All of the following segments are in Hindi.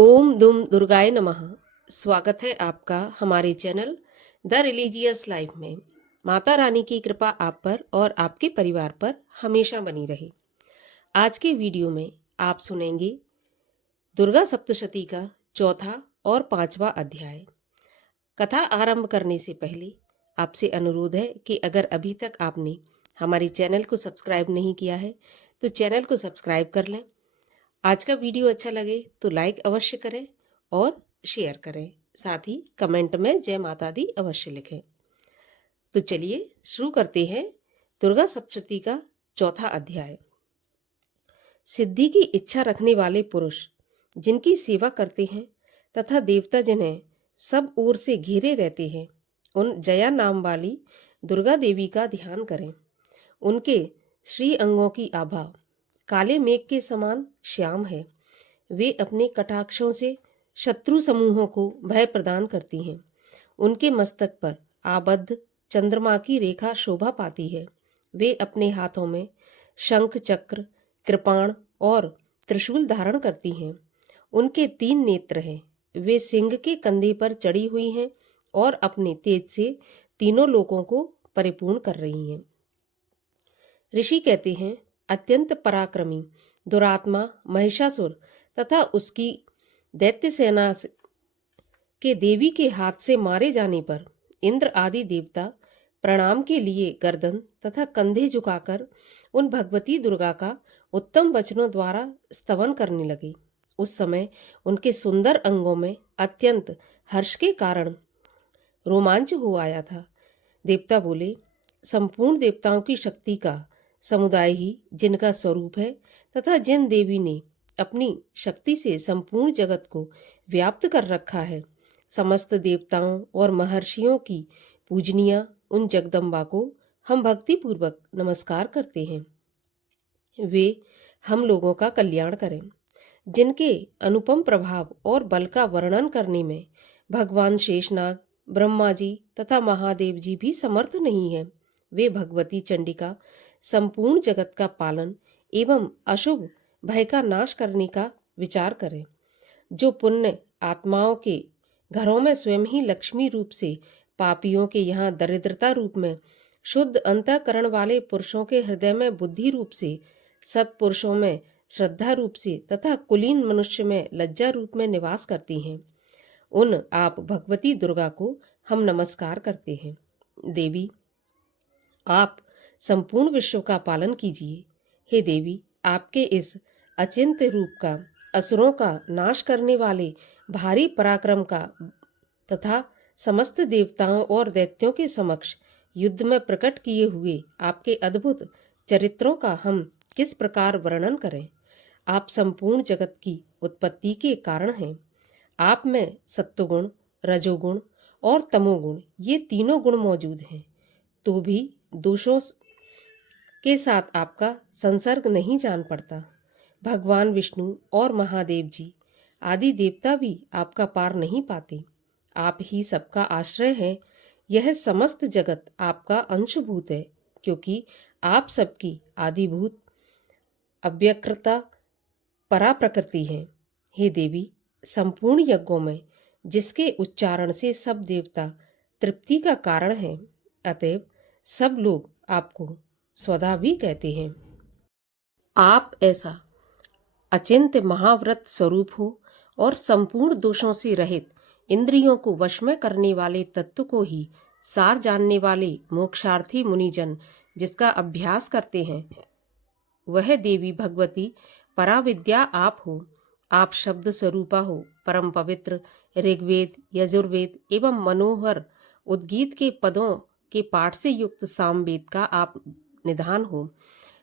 ओम दुम दुर्गाय नमः। स्वागत है आपका हमारे चैनल द रिलीजियस लाइफ में। माता रानी की कृपा आप पर और आपके परिवार पर हमेशा बनी रहे। आज के वीडियो में आप सुनेंगे दुर्गा सप्तशती का चौथा और पांचवा अध्याय। कथा आरंभ करने से पहले आपसे अनुरोध है कि अगर अभी तक आपने हमारे चैनल को सब्सक्राइब नहीं किया है तो चैनल को सब्सक्राइब कर लें। आज का वीडियो अच्छा लगे तो लाइक अवश्य करें और शेयर करें। साथ ही कमेंट में जय माता दी अवश्य लिखें। तो चलिए शुरू करते हैं दुर्गा सप्तशती का चौथा अध्याय। सिद्धि की इच्छा रखने वाले पुरुष जिनकी सेवा करते हैं तथा देवता जिन्हें सब ओर से घेरे रहते हैं, उन जया नाम वाली दुर्गा देवी का ध्यान करें। उनके श्री अंगों की आभा काले मेघ के समान श्याम है। वे अपने कटाक्षों से शत्रु समूहों को भय प्रदान करती हैं। उनके मस्तक पर आबद्ध चंद्रमा की रेखा शोभा पाती है। वे अपने हाथों में शंख चक्र कृपाण और त्रिशूल धारण करती हैं। उनके 3 नेत्र हैं। वे सिंह के कंधे पर चढ़ी हुई हैं और अपने तेज से तीनों लोकों को परिपूर्ण कर रही हैं। ऋषि कहते हैं, अत्यंत पराक्रमी दुरात्मा महिषासुर तथा उसकी दैत्य सेना के देवी के हाथ से मारे जाने पर इंद्र आदि देवता प्रणाम के लिए गर्दन तथा कंधे झुकाकर उन भगवती दुर्गा का उत्तम वचनों द्वारा स्तवन करने लगे। उस समय उनके सुंदर अंगों में अत्यंत हर्ष के कारण रोमांच हो आया था। देवता बोले, संपूर्ण देवताओं की शक्ति का समुदाय ही जिनका स्वरूप है तथा जिन देवी ने अपनी शक्ति से संपूर्ण जगत को व्याप्त कर रखा है, समस्त देवताओं और महर्षियों की पूजनीय उन जगदम्बा को हम भक्ति पूर्वक नमस्कार करते हैं। वे हम लोगों का कल्याण करें। जिनके अनुपम प्रभाव और बल का वर्णन करने में भगवान शेषनाग, ब्रह्मा जी तथा महादेव जी भी समर्थ नहीं है, वे भगवती चंडिका संपूर्ण जगत का पालन एवं अशुभ भय का नाश करने का विचार करें। जो पुण्य आत्माओं के घरों में स्वयं ही लक्ष्मी रूप से, पापियों के यहाँ दरिद्रता रूप में, शुद्ध अंतःकरण वाले पुरुषों के हृदय में बुद्धि रूप से, सत्पुरुषों में श्रद्धा रूप से तथा कुलीन मनुष्य में लज्जा रूप में निवास करती हैं, उन आप भगवती दुर्गा को हम नमस्कार करते हैं। देवी, आप संपूर्ण विश्व का पालन कीजिए। हे देवी, आपके इस अचिंत्य रूप का, असुरों का नाश करने वाले भारी पराक्रम का तथा समस्त देवताओं और दैत्यों के समक्ष युद्ध में प्रकट किए हुए आपके अद्भुत चरित्रों का हम किस प्रकार वर्णन करें। आप संपूर्ण जगत की उत्पत्ति के कारण हैं। आप में सत्वगुण, रजोगुण और तमोगुण, ये तीनों गुण मौजूद हैं, तो भी दोषों के साथ आपका संसर्ग नहीं जान पड़ता। भगवान विष्णु और महादेव जी आदि देवता भी आपका पार नहीं पाते। आप ही सबका आश्रय हैं। यह समस्त जगत आपका अंशभूत है, क्योंकि आप सबकी आदिभूत अव्यकृता परा प्रकृति है। हे देवी, संपूर्ण यज्ञों में जिसके उच्चारण से सब देवता तृप्ति का कारण है, अतएव सब लोग आपको स्वधा भी कहते हैं। आप ऐसा अचिंत्य महाव्रत स्वरूप हो और संपूर्ण दोषों से रहित, इंद्रियों को वश में करने वाले तत्व को ही सार जानने वाले मोक्षार्थी मुनिजन जिसका अभ्यास करते हैं, वह देवी भगवती पराविद्या आप हो। आप शब्द स्वरूपा हो, परम पवित्र ऋग्वेद, यजुर्वेद एवं मनोहर उद्गीत के पदों के पाठ से युक्त सामवेद का आप निधान हो।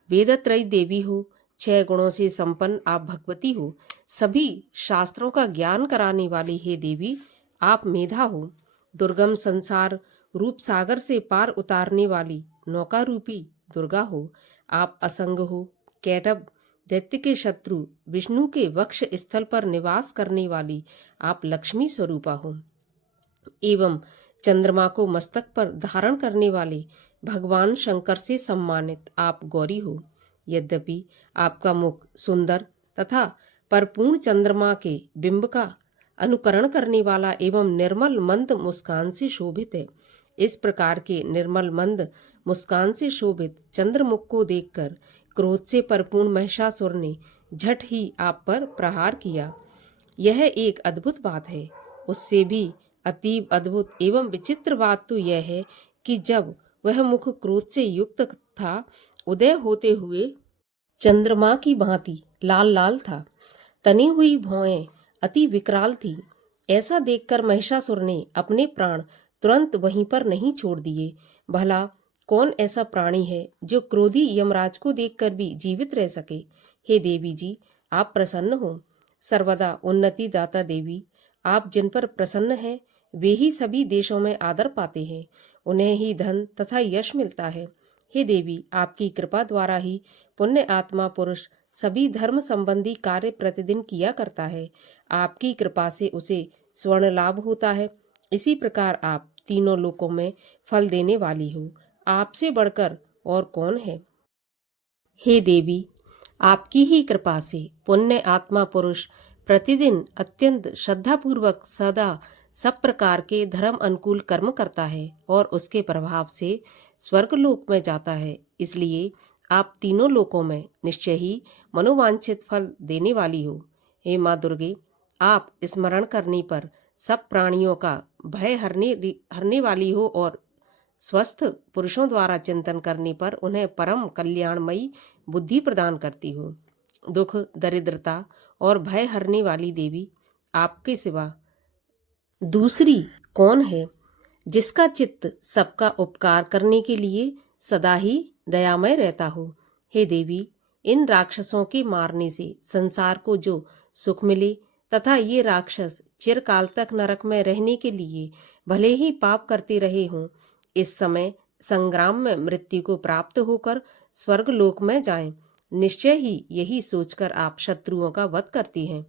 वेदत्रयी देवी हो, 6 गुणों से संपन्न आप भगवती हो। सभी शास्त्रों का ज्ञान कराने वाली हे देवी, आप मेधा हो। दुर्गम संसार रूप सागर से पार उतारने वाली नौका रूपी दुर्गा हो। आप असंग हो, कैटभ दैत्य के शत्रु विष्णु के वक्ष स्थल पर निवास करने वाली आप लक्ष्मी स्वरूपा हो। एवं चंद्रमा को मस्तक पर धारण करने वाले भगवान शंकर से सम्मानित आप गौरी हो। यद्यपि आपका मुख सुंदर तथा पर पूर्ण चंद्रमा के बिंब का अनुकरण करने वाला एवं निर्मल मंद मुस्कान से शोभित है। इस प्रकार के निर्मल मंद मुस्कान से शोभित चंद्रमुख को देखकर क्रोध से परिपूर्ण महिषासुर ने झट ही आप पर प्रहार किया। यह एक अद्भुत बात है। उससे भी अतीब अद्भुत एवं विचित्र बात तो यह है कि जब वह मुख क्रोध से युक्त था, उदय होते हुए चंद्रमा की भांति लाल लाल था। तनी हुई भौहें अति विकराल थी। ऐसा देखकर महिषासुर ने अपने प्राण तुरंत वहीं पर नहीं छोड़ दिए। भला कौन ऐसा प्राणी है जो क्रोधी यमराज को देखकर भी जीवित रह सके। हे देवी जी, आप प्रसन्न हो। सर्वदा उन्नति दाता देवी, आप जिन पर प्रसन्न हैं वे ही सभी देशों में आदर पाते हैं, उन्हें ही धन तथा यश मिलता है। हे देवी, आपकी कृपा द्वारा ही पुण्य आत्मा पुरुष सभी धर्म संबंधी कार्य प्रतिदिन किया करता है। आपकी कृपा से उसे स्वर्ण लाभ होता है। इसी प्रकार आप तीनों लोकों में फल देने वाली हो। आपसे बढ़कर और कौन है। हे देवी, आपकी ही कृपा से पुण्य आत्मा पुरुष प्रतिदिन अत्यंत श्रद्धापूर्वक सदा सब प्रकार के धर्म अनुकूल कर्म करता है और उसके प्रभाव से स्वर्गलोक में जाता है। इसलिए आप तीनों लोकों में निश्चय ही मनोवांछित फल देने वाली हो। हे माँ दुर्गे, आप स्मरण करने पर सब प्राणियों का भय हरने वाली हो और स्वस्थ पुरुषों द्वारा चिंतन करने पर उन्हें परम कल्याणमयी बुद्धि प्रदान करती हो। दुख, दरिद्रता और भय हरने वाली देवी, आपके सिवा दूसरी कौन है जिसका चित्त सबका उपकार करने के लिए सदा ही दयामय रहता हो। हे देवी, इन राक्षसों के मारने से संसार को जो सुख मिले तथा ये राक्षस चिरकाल तक नरक में रहने के लिए भले ही पाप करते रहे हों, इस समय संग्राम में मृत्यु को प्राप्त होकर स्वर्गलोक में जाएं। निश्चय ही यही सोचकर आप शत्रुओं का वध करती हैं।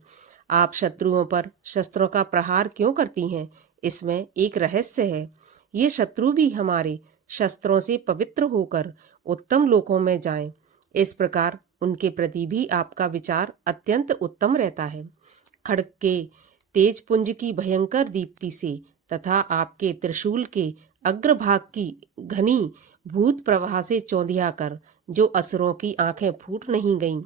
आप शत्रुओं पर शस्त्रों का प्रहार क्यों करती हैं, इसमें एक रहस्य है। ये शत्रु भी हमारे शस्त्रों से पवित्र होकर उत्तम लोकों में जाएं। इस प्रकार उनके प्रति भी आपका विचार अत्यंत उत्तम रहता है। खड्ग के तेज पुंज की भयंकर दीप्ति से तथा आपके त्रिशूल के अग्रभाग की घनी भूत प्रवाह से चौंधिया कर जो असुरों की आंखें फूट नहीं गईं,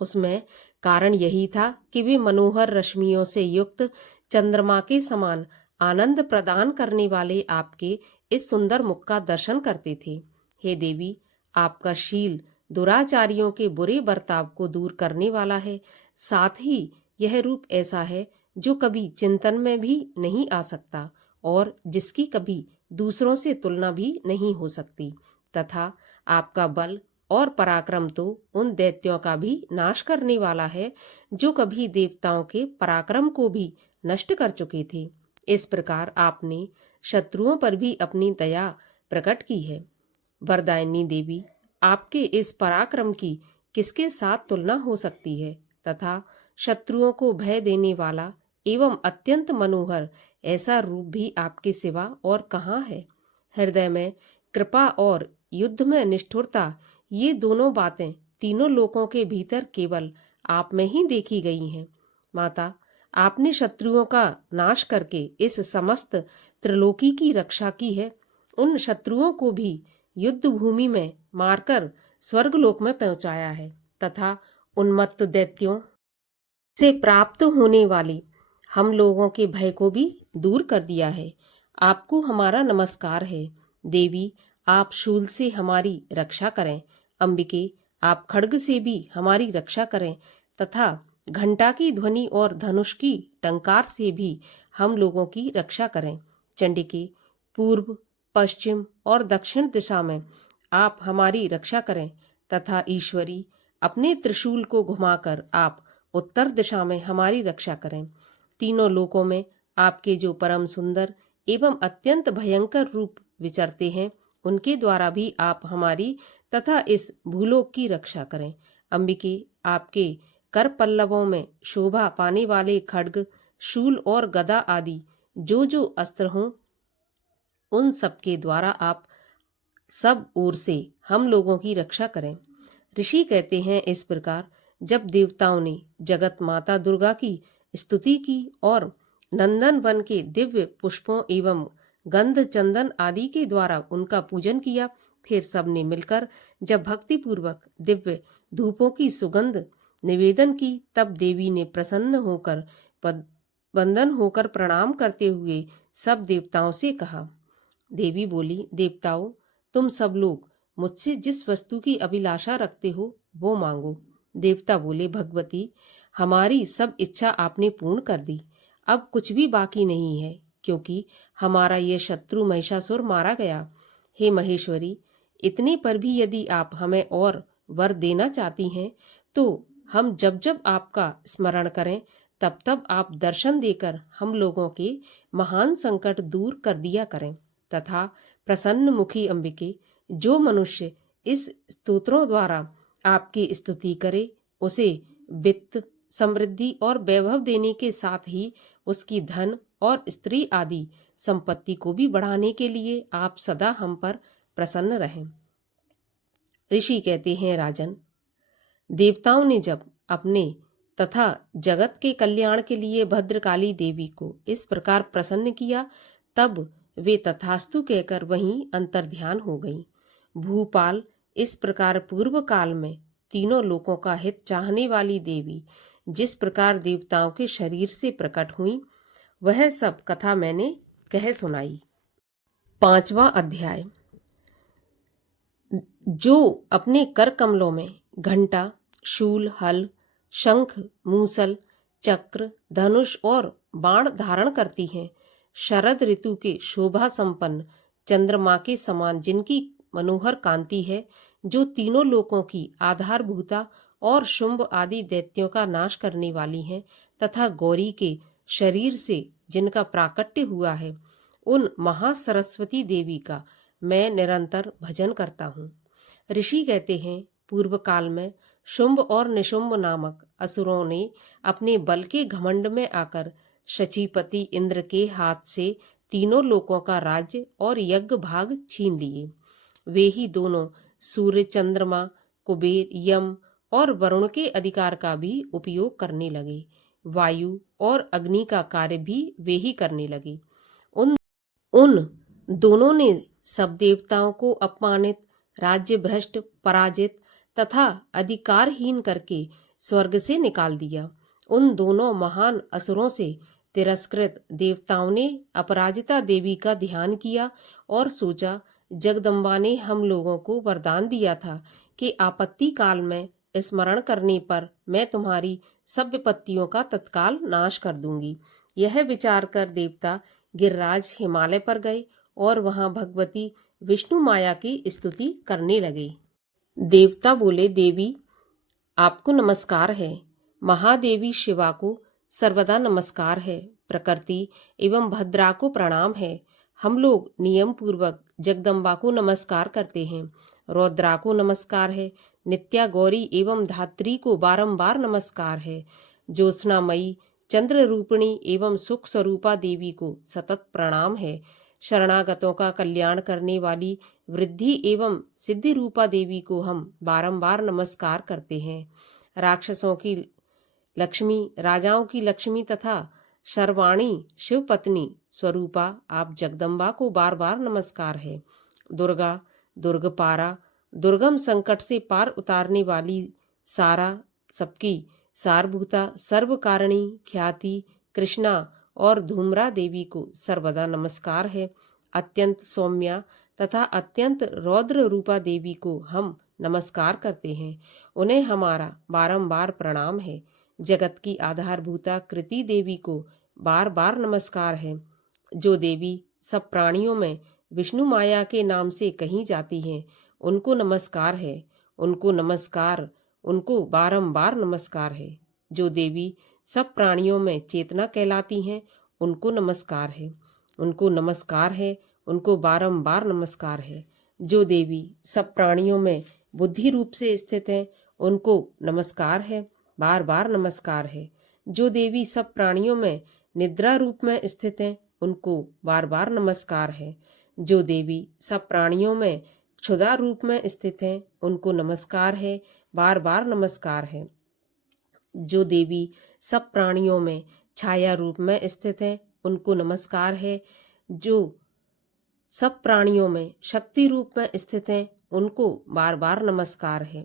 उसमें कारण यही था कि वे मनोहर रश्मियों से युक्त चंद्रमा के समान आनंद प्रदान करने वाले आपके इस सुंदर मुख का दर्शन करते थे। हे देवी, आपका शील दुराचारियों के बुरे बर्ताव को दूर करने वाला है। साथ ही यह रूप ऐसा है जो कभी चिंतन में भी नहीं आ सकता और जिसकी कभी दूसरों से तुलना भी नहीं हो सकती, तथा आपका बल और पराक्रम तो उन दैत्यों का भी नाश करने वाला है जो कभी देवताओं के पराक्रम को भी नष्ट कर चुके थे। इस प्रकार आपने शत्रुओं पर भी अपनी दया प्रकट की है। वरदायिनी देवी, आपके इस पराक्रम की किसके साथ तुलना हो सकती है तथा शत्रुओं को भय देने वाला एवं अत्यंत मनोहर ऐसा रूप भी आपके सिवा और कहाँ है। हृदय में कृपा और युद्ध में निष्ठुरता, ये दोनों बातें तीनों लोकों के भीतर केवल आप में ही देखी गई हैं। माता, आपने शत्रुओं का नाश करके इस समस्त त्रिलोकी की रक्षा की है। उन शत्रुओं को भी युद्ध भूमि में मारकर स्वर्गलोक में पहुंचाया है तथा उन्मत्त दैत्यों से प्राप्त होने वाले हम लोगों के भय को भी दूर कर दिया है। आपको हमारा नमस्कार है। देवी, आप शूल से हमारी रक्षा करें। अंबिके, आप खड्ग से भी हमारी रक्षा करें तथा घंटा की ध्वनि और धनुष की टंकार से भी हम लोगों की रक्षा करें। चंडिके, पूर्व, पश्चिम और दक्षिण दिशा में आप हमारी रक्षा करें तथा ईश्वरी, अपने त्रिशूल को घुमाकर आप उत्तर दिशा में हमारी रक्षा करें। तीनों लोकों में आपके जो परम सुंदर एवं अत्यंत भयंकर रूप विचरते हैं, उनके द्वारा भी आप हमारी तथा इस भूलोक की रक्षा करें। अंबिके, आपके कर पल्लवों में शोभा पाने वाले खड्ग, शूल और गदा आदि जो जो अस्त्र हों, उन सब के द्वारा आप सब ओर से हम लोगों की रक्षा करें। ऋषि कहते हैं इस प्रकार, जब देवताओं ने जगत माता दुर्गा की स्तुति की और नंदन वन के दिव्य पुष्पों एवं गंध चंदन आदि के द्वारा उनका पूजन किया, फिर सबने मिलकर जब भक्ति पूर्वक दिव्य धूपों की सुगंध निवेदन की, तब देवी ने प्रसन्न होकर वंदन होकर प्रणाम करते हुए सब देवताओं से कहा। देवी बोली, देवताओं, तुम सब लोग मुझसे जिस वस्तु की अभिलाषा रखते हो वो मांगो। देवता बोले, भगवती, हमारी सब इच्छा आपने पूर्ण कर दी, अब कुछ भी बाकी नहीं है, क्योंकि हमारा ये शत्रु महिषासुर मारा गया। हे महेश्वरी, इतने पर भी यदि आप हमें और वर देना चाहती हैं तो हम जब जब आपका स्मरण करें तब तब आप दर्शन देकर हम लोगों के महान संकट दूर कर दिया करें, तथा प्रसन्न मुखी अंबिके, जो मनुष्य इस स्तोत्रों द्वारा आपकी स्तुति करे उसे वित्त, समृद्धि और वैभव देने के साथ ही उसकी धन और स्त्री आदि संपत्ति को भी बढ़ाने के लिए आप सदा हम पर प्रसन्न रहें। ऋषि कहते हैं, राजन, देवताओं ने जब अपने तथा जगत के कल्याण के लिए भद्रकाली देवी को इस प्रकार प्रसन्न किया, तब वे तथास्तु कहकर वहीं अंतर्ध्यान हो गईं। भूपाल, इस प्रकार पूर्व काल में तीनों लोकों का हित चाहने वाली देवी जिस प्रकार देवताओं के शरीर से प्रकट हुई, वह सब कथा मैंने कह सुनाई। 5वां अध्याय। जो अपने कर कमलों में घंटा, शूल, हल, शंख, मूसल, चक्र, धनुष और बाण धारण करती हैं, शरद ऋतु के शोभा संपन्न चंद्रमा के समान जिनकी मनोहर कांति है, जो तीनों लोकों की आधारभूता और शुंभ आदि दैत्यों का नाश करने वाली हैं, तथा गौरी के शरीर से जिनका प्राकट्य हुआ है, उन महासरस्वती देवी का मैं निरंतर भजन करता हूँ। ऋषि कहते हैं, पूर्व काल में शुंभ और निशुंभ नामक असुरों ने अपने बल के घमंड में आकर शचीपति इंद्र के हाथ से तीनों लोकों का राज्य और यज्ञ भाग छीन लिए। वे ही दोनों सूर्य, चंद्रमा, कुबेर, यम और वरुण के अधिकार का भी उपयोग करने लगे। वायु और अग्नि का कार्य भी वे ही करने लगे। उन दोनों ने सब देवताओं को अपमानित, राज्य भ्रष्ट, पराजित तथा अधिकारहीन करके स्वर्ग से निकाल दिया। उन दोनों महान असुरों से तिरस्कृत देवताओं ने अपराजिता देवी का ध्यान किया और सोचा, जगदम्बा ने हम लोगों को वरदान दिया था कि आपत्ति काल में स्मरण करने पर मैं तुम्हारी सब विपत्तियों का तत्काल नाश कर दूंगी। यह विचार कर देवता गिरिराज हिमालय पर गए और वहां भगवती विष्णु माया की स्तुति करने लगे। देवता बोले, देवी, आपको नमस्कार है। महादेवी शिवा को सर्वदा नमस्कार है। प्रकृति एवं भद्रा को प्रणाम है। हम लोग नियम पूर्वक जगदम्बा को नमस्कार करते हैं। रौद्रा को नमस्कार है। नित्या गौरी एवं धात्री को बारंबार नमस्कार है। ज्योत्सनामयी, चंद्र रूपिणी एवं सुख स्वरूपा देवी को सतत प्रणाम है। शरणागतों का कल्याण करने वाली वृद्धि एवं सिद्धि रूपा देवी को हम बारंबार नमस्कार करते हैं। राक्षसों की लक्ष्मी, राजाओं की लक्ष्मी तथा शर्वाणी शिवपत्नी स्वरूपा आप जगदम्बा को बार बार नमस्कार है। दुर्गा, दुर्गपारा, दुर्गम संकट से पार उतारने वाली, सारा, सबकी सारभूता, सर्वकारिणी, ख्याति, कृष्णा और धूम्रा देवी को सर्वदा नमस्कार है। अत्यंत सौम्या तथा अत्यंत रौद्र रूपा देवी को हम नमस्कार करते हैं। उन्हें हमारा बारंबार प्रणाम है। जगत की आधारभूता कृति देवी को बार बार नमस्कार है। जो देवी सब प्राणियों में विष्णु माया के नाम से कही जाती हैं, उनको नमस्कार है। उनको नमस्कार, उनको बारंबार नमस्कार है। जो देवी सब प्राणियों में चेतना कहलाती हैं, उनको नमस्कार है। उनको नमस्कार है, उनको बारंबार नमस्कार है। जो देवी सब प्राणियों में बुद्धि रूप से स्थित हैं, उनको नमस्कार है, बार बार नमस्कार है। जो देवी सब प्राणियों में निद्रा रूप में स्थित हैं, उनको बार बार नमस्कार है। जो देवी सब प्राणियों में क्षुधा रूप में स्थित हैं, उनको नमस्कार है, बार बार नमस्कार है। जो देवी सब प्राणियों में छाया रूप में स्थित है उनको नमस्कार है। जो सब प्राणियों में शक्ति रूप में स्थित हैं उनको बार बार नमस्कार है।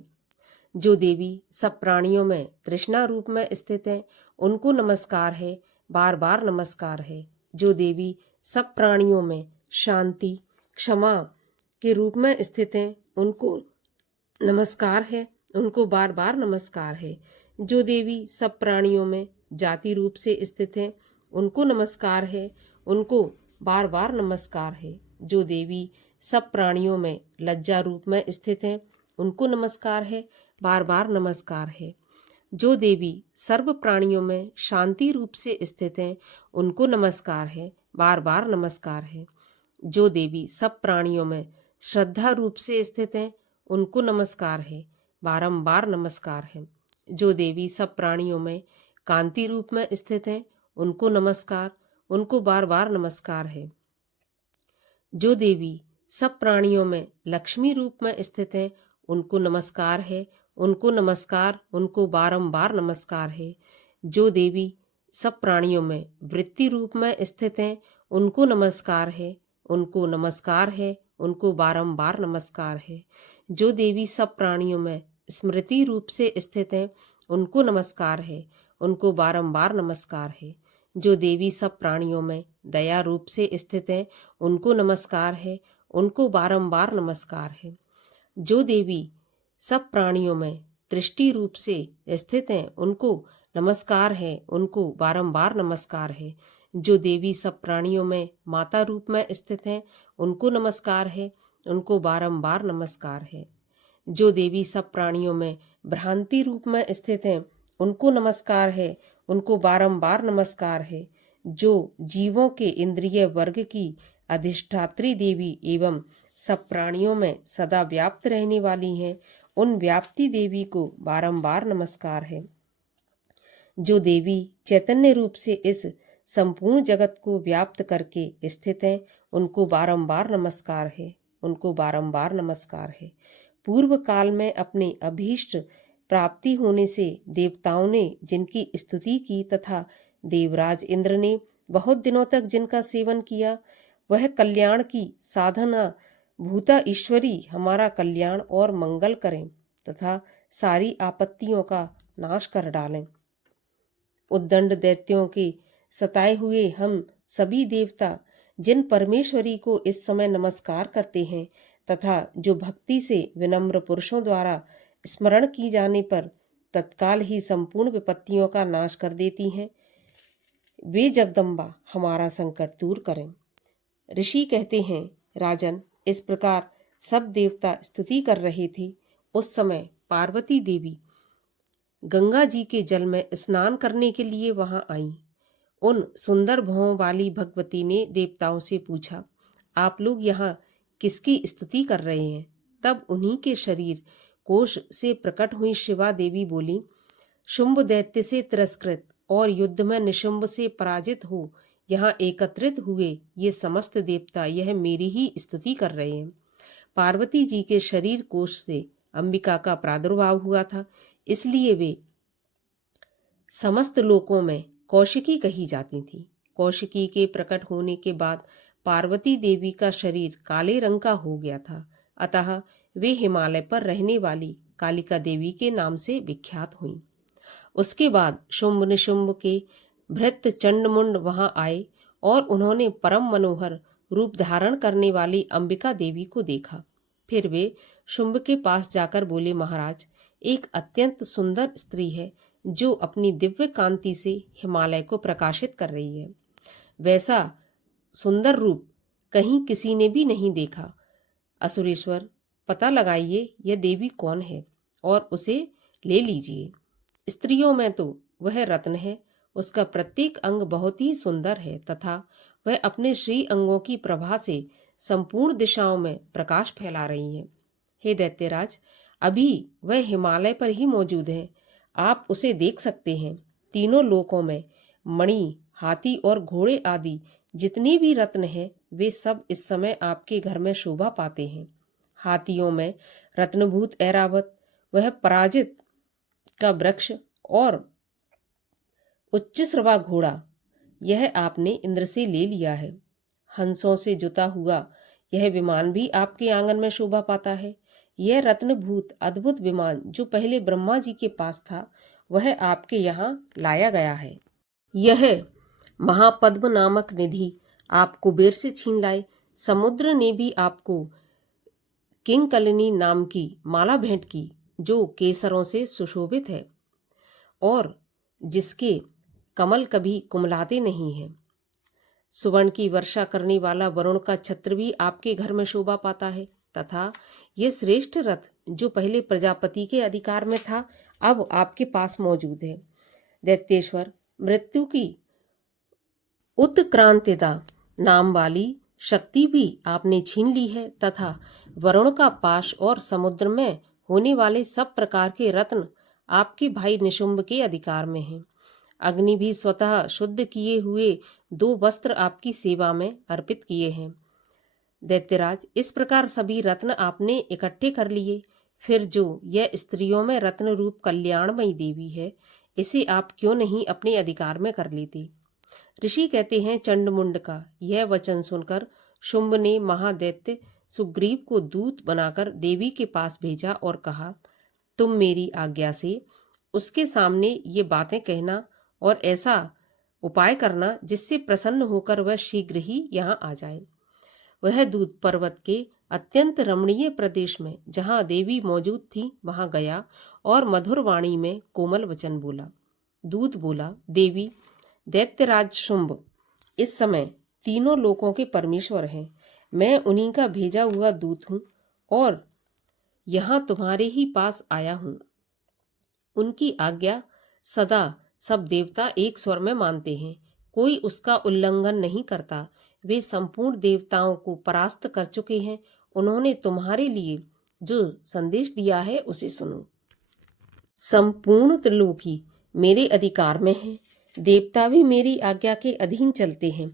जो देवी सब प्राणियों में तृष्णा रूप में स्थित हैं उनको नमस्कार है, बार बार नमस्कार है। जो देवी सब प्राणियों में शांति क्षमा के रूप में स्थित हैं उनको नमस्कार है, उनको बार बार नमस्कार है। जो देवी सब प्राणियों में जाति रूप से स्थित हैं उनको नमस्कार है, उनको बार बार नमस्कार है। जो देवी सब प्राणियों में लज्जा रूप में स्थित हैं उनको नमस्कार है, बार बार नमस्कार है। जो देवी सर्व प्राणियों में शांति रूप से स्थित हैं उनको नमस्कार है, बार बार नमस्कार है। जो देवी सब प्राणियों में श्रद्धा रूप से स्थित हैं उनको नमस्कार है, बारंबार नमस्कार है। जो देवी सब प्राणियों में कांति रूप में स्थित हैं उनको नमस्कार, उनको बार बार नमस्कार है। जो देवी सब प्राणियों में लक्ष्मी रूप में स्थित हैं उनको नमस्कार है, उनको नमस्कार, उनको बारंबार नमस्कार है। जो देवी सब प्राणियों में वृत्ति रूप में स्थित हैं उनको नमस्कार है, उनको नमस्कार है, उनको बारंबार नमस्कार है। जो देवी सब प्राणियों में स्मृति रूप से स्थित हैं उनको नमस्कार है, उनको बारंबार नमस्कार है। जो देवी सब प्राणियों में दया रूप से स्थित हैं उनको नमस्कार है, उनको बारंबार नमस्कार है। जो देवी सब प्राणियों में दृष्टि रूप से स्थित हैं उनको नमस्कार है, उनको बारंबार नमस्कार है। जो देवी सब प्राणियों में माता रूप में स्थित हैं उनको नमस्कार है, उनको बारंबार नमस्कार है। जो देवी सब प्राणियों में भ्रांति रूप में स्थित हैं उनको नमस्कार है, उनको बारंबार नमस्कार है। जो जीवों के इंद्रिय वर्ग की अधिष्ठात्री देवी एवं सब प्राणियों में सदा व्याप्त रहने वाली हैं उन व्याप्ति देवी को बारंबार नमस्कार है। जो देवी चैतन्य रूप से इस संपूर्ण जगत को व्याप्त करके स्थित हैं उनको बारंबार नमस्कार है, उनको बारंबार नमस्कार है। पूर्व काल में अपने अभीष्ट प्राप्ति होने से देवताओं ने जिनकी स्तुति की तथा देवराज इंद्र ने बहुत दिनों तक जिनका सेवन किया, वह कल्याण की साधना भूता ईश्वरी हमारा कल्याण और मंगल करें तथा सारी आपत्तियों का नाश कर डालें। उद्दंड दैत्यों के सताए हुए हम सभी देवता जिन परमेश्वरी को इस समय नमस्कार करते हैं तथा जो भक्ति से विनम्र पुरुषों द्वारा स्मरण की जाने पर तत्काल ही संपूर्ण विपत्तियों का नाश कर देती हैं, वे जगदम्बा हमारा संकट दूर करें। ऋषि कहते हैं, राजन, इस प्रकार सब देवता स्तुति कर रहे थे। उस समय पार्वती देवी गंगा जी के जल में स्नान करने के लिए वहां आई। उन सुंदर भौं वाली भगवती ने देवताओं से पूछा, आप लोग यहाँ किसकी स्तुति कर रहे हैं? तब उन्हीं के शरीर कोश से प्रकट हुई शिवा देवी बोली, शुंभ दैत्य से तिरस्कृत और युद्ध में निशुंभ से पराजित हो यहाँ एकत्रित हुए ये समस्त देवता यह मेरी ही स्तुति कर रहे हैं। पार्वती जी के शरीर कोश से अंबिका का प्रादुर्भाव हुआ था, इसलिए वे समस्त लोकों में कौशिकी कही जाती थी। कौशिकी के प्रकट होने के बाद पार्वती देवी का शरीर काले रंग का हो गया था, अतः वे हिमालय पर रहने वाली कालिका देवी के नाम से विख्यात हुईं। उसके बाद शुंभ निशुंभ के भृत्य चंडमुंड वहां आए और उन्होंने परम मनोहर रूप धारण करने वाली अंबिका देवी को देखा। फिर वे शुंभ के पास जाकर बोले, महाराज, एक अत्यंत सुंदर स्त्री है जो अपनी दिव्य कांति से हिमालय को प्रकाशित कर रही है। वैसा सुंदर रूप कहीं किसी ने भी नहीं देखा। असुरेश्वर, पता लगाइए यह देवी कौन है और उसे ले लीजिए। स्त्रियों में तो वह रत्न है, उसका प्रत्येक अंग बहुत ही सुंदर है तथा वह अपने श्री अंगों की प्रभा से संपूर्ण दिशाओं में प्रकाश फैला रही है। हे दैत्यराज, अभी वह हिमालय पर ही मौजूद है, आप उसे देख सकते हैं। तीनों लोकों में मणि, हाथी और घोड़े आदि जितने भी रत्न हैं, वे सब इस समय आपके घर में शोभा पाते हैं। हाथियों में रत्नभूत ऐरावत, वह पराजित का वृक्ष, और उच्च श्रवा घोड़ा यह आपने इंद्र से ले लिया है। हंसों से जुता हुआ यह विमान भी आपके आंगन में शोभा पाता है। यह रत्नभूत अद्भुत विमान जो पहले ब्रह्मा जी के पास था, वह आपके यहाँ लाया गया है। यह महापद्म नामक निधि आप कुबेर से छीन लाए। समुद्र ने भी आपको किंकलिनी नाम की माला भेंट की, जो केसरों से सुशोभित है और जिसके कमल कभी कुमलाते नहीं हैं। सुवर्ण की वर्षा करने वाला वरुण का छत्र भी आपके घर में शोभा पाता है, तथा यह श्रेष्ठ रथ जो पहले प्रजापति के अधिकार में था, अब आपके पास मौजूद है। दैत्येश्वर, मृत्यु की उत्क्रांतिदा नाम वाली शक्ति भी आपने छीन ली है, तथा वरुण का पाश और समुद्र में होने वाले सब प्रकार के रत्न आपके भाई निशुंभ के अधिकार में हैं। अग्नि भी स्वतः शुद्ध किए हुए 2 वस्त्र आपकी सेवा में अर्पित किए हैं। दैत्यराज, इस प्रकार सभी रत्न आपने इकट्ठे कर लिए, फिर जो यह स्त्रियों में रत्न रूप कल्याणमयी देवी है, इसे आप क्यों नहीं अपने अधिकार में कर लेते? ऋषि कहते हैं, चंडमुंड का यह वचन सुनकर शुंभ ने महादैत्य सुग्रीव को दूत बनाकर देवी के पास भेजा और कहा, तुम मेरी आज्ञा से उसके सामने ये बातें कहना और ऐसा उपाय करना जिससे प्रसन्न होकर वह शीघ्र ही यहाँ आ जाए। वह दूत पर्वत के अत्यंत रमणीय प्रदेश में जहाँ देवी मौजूद थी वहां गया और मधुर वाणी में कोमल वचन बोला। दूत बोला, देवी, दैत्यराज शुंभ इस समय तीनों लोकों के परमेश्वर हैं। मैं उन्हीं का भेजा हुआ दूत हूँ और यहाँ तुम्हारे ही पास आया हूँ। उनकी आज्ञा सदा सब देवता एक स्वर में मानते हैं, कोई उसका उल्लंघन नहीं करता। वे संपूर्ण देवताओं को परास्त कर चुके हैं। उन्होंने तुम्हारे लिए जो संदेश दिया है उसे सुनो। संपूर्ण त्रिलोकी मेरे अधिकार में है, देवता भी मेरी आज्ञा के अधीन चलते हैं।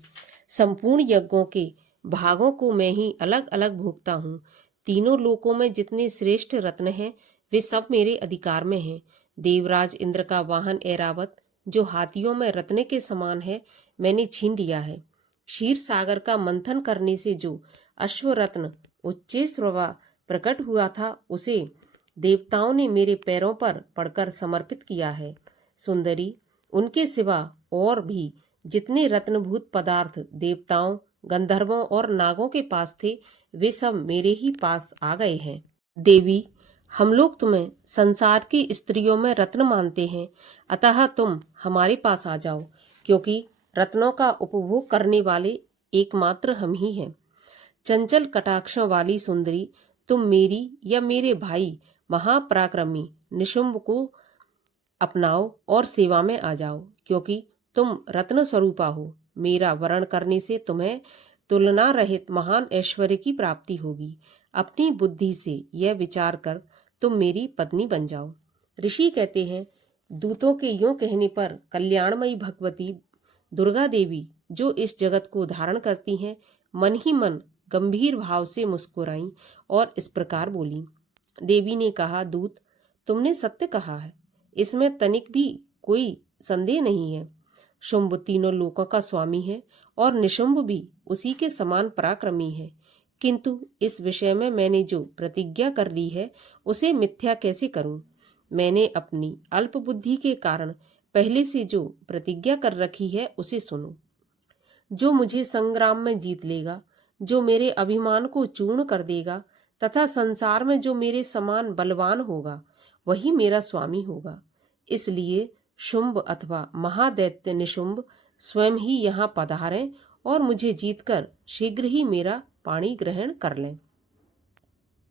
संपूर्ण यज्ञों के भागों को मैं ही अलग अलग भोगता हूँ। तीनों लोकों में जितने श्रेष्ठ रत्न हैं, वे सब मेरे अधिकार में हैं। देवराज इंद्र का वाहन ऐरावत, जो हाथियों में रत्न के समान है, मैंने छीन लिया है। क्षीर सागर का मंथन करने से जो अश्वरत्न उच्चैःश्रवा प्रकट हुआ था, उसे देवताओं ने मेरे पैरों पर पड़कर समर्पित किया है। सुंदरी, उनके सिवा और भी जितने रत्नभूत पदार्थ देवताओं, गंधर्वों और नागों के पास थे, वे सब मेरे ही पास आ गए हैं। देवी, हम लोग तुम्हें संसार की स्त्रियों में रत्न मानते हैं, अतः तुम हमारे पास आ जाओ, क्योंकि रत्नों का उपभोग करने वाले एकमात्र हम ही हैं। चंचल कटाक्षों वाली सुंदरी, तुम मेरी या मेरे भाई महापराक्रमी निशुंभ को अपनाओ और सेवा में आ जाओ, क्योंकि तुम रत्न स्वरूपा हो। मेरा वरण करने से तुम्हें तुलना रहित महान ऐश्वर्य की प्राप्ति होगी। अपनी बुद्धि से यह विचार कर तुम मेरी पत्नी बन जाओ। ऋषि कहते हैं, दूतों के यूं कहने पर कल्याणमयी भगवती दुर्गा देवी, जो इस जगत को धारण करती हैं, मन ही मन गंभीर भाव से मुस्कुराईं और इस प्रकार बोली। देवी ने कहा, दूत, तुमने सत्य कहा है, इसमें तनिक भी कोई संदेह नहीं है। शुंभ तीनों लोकों का स्वामी है और निशुंभ भी उसी के समान पराक्रमी है, किंतु इस विषय में मैंने जो प्रतिज्ञा कर ली है उसे मिथ्या कैसे करूं? मैंने अपनी अल्प बुद्धि के कारण पहले से जो प्रतिज्ञा कर रखी है उसे सुनो। जो मुझे संग्राम में जीत लेगा, जो मेरे अभिमान को चूर्ण कर देगा तथा संसार में जो मेरे समान बलवान होगा, वही मेरा स्वामी होगा। इसलिए शुंभ अथवा महादैत्य निशुंभ स्वयं ही यहाँ पधारें और मुझे जीतकर शीघ्र ही मेरा पाणी ग्रहण कर लें।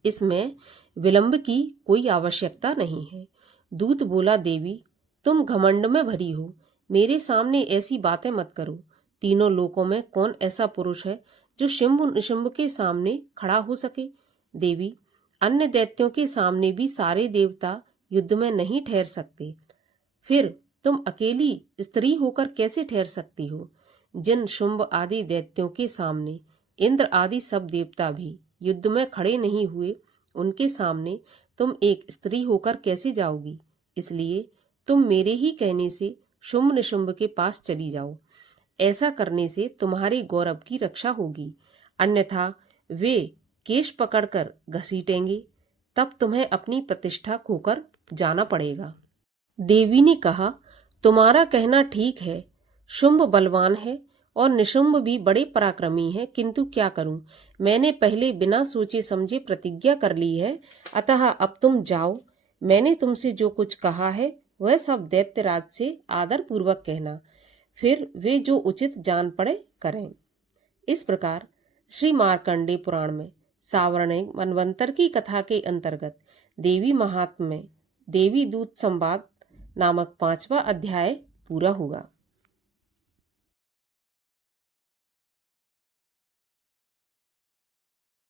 इसमें विलंब की कोई आवश्यकता नहीं है। दूत बोला, देवी, तुम घमंड में भरी हो, मेरे सामने ऐसी बातें मत करो। तीनों लोकों में कौन ऐसा पुरुष है जो शुंभ निशुंभ के सामने खड़ा हो सके? देवी, अन्य दैत्यों के सामने भी सारे देवता युद्ध में नहीं ठहर सकते, फिर तुम अकेली स्त्री होकर कैसे ठहर सकती हो? जिन शुंभ आदि दैत्यों के सामने इंद्र आदि सब देवता भी युद्ध में खड़े नहीं हुए, उनके सामने तुम एक स्त्री होकर कैसे जाओगी? इसलिए तुम मेरे ही कहने से शुंभ निशुंभ के पास चली जाओ। ऐसा करने से तुम्हारे गौरव की रक्षा होगी, अन्यथा वे केश पकड़कर घसीटेंगे, तब तुम्हें अपनी प्रतिष्ठा खोकर जाना पड़ेगा। देवी ने कहा, तुम्हारा कहना ठीक है। शुंभ बलवान है और निशुंभ भी बड़े पराक्रमी है, किंतु क्या करूं, मैंने पहले बिना सोचे समझे प्रतिज्ञा कर ली है, अतः अब तुम जाओ। मैंने तुमसे जो कुछ कहा है वह सब दैत्यराज से आदर पूर्वक कहना, फिर वे जो उचित जान पड़े करें। इस प्रकार श्री मार्कंडेय पुराण में सावर्णिक मनवंतर की कथा के अंतर्गत देवी महात्म्य में देवी दूत संवाद नामक 5वां अध्याय पूरा हुआ।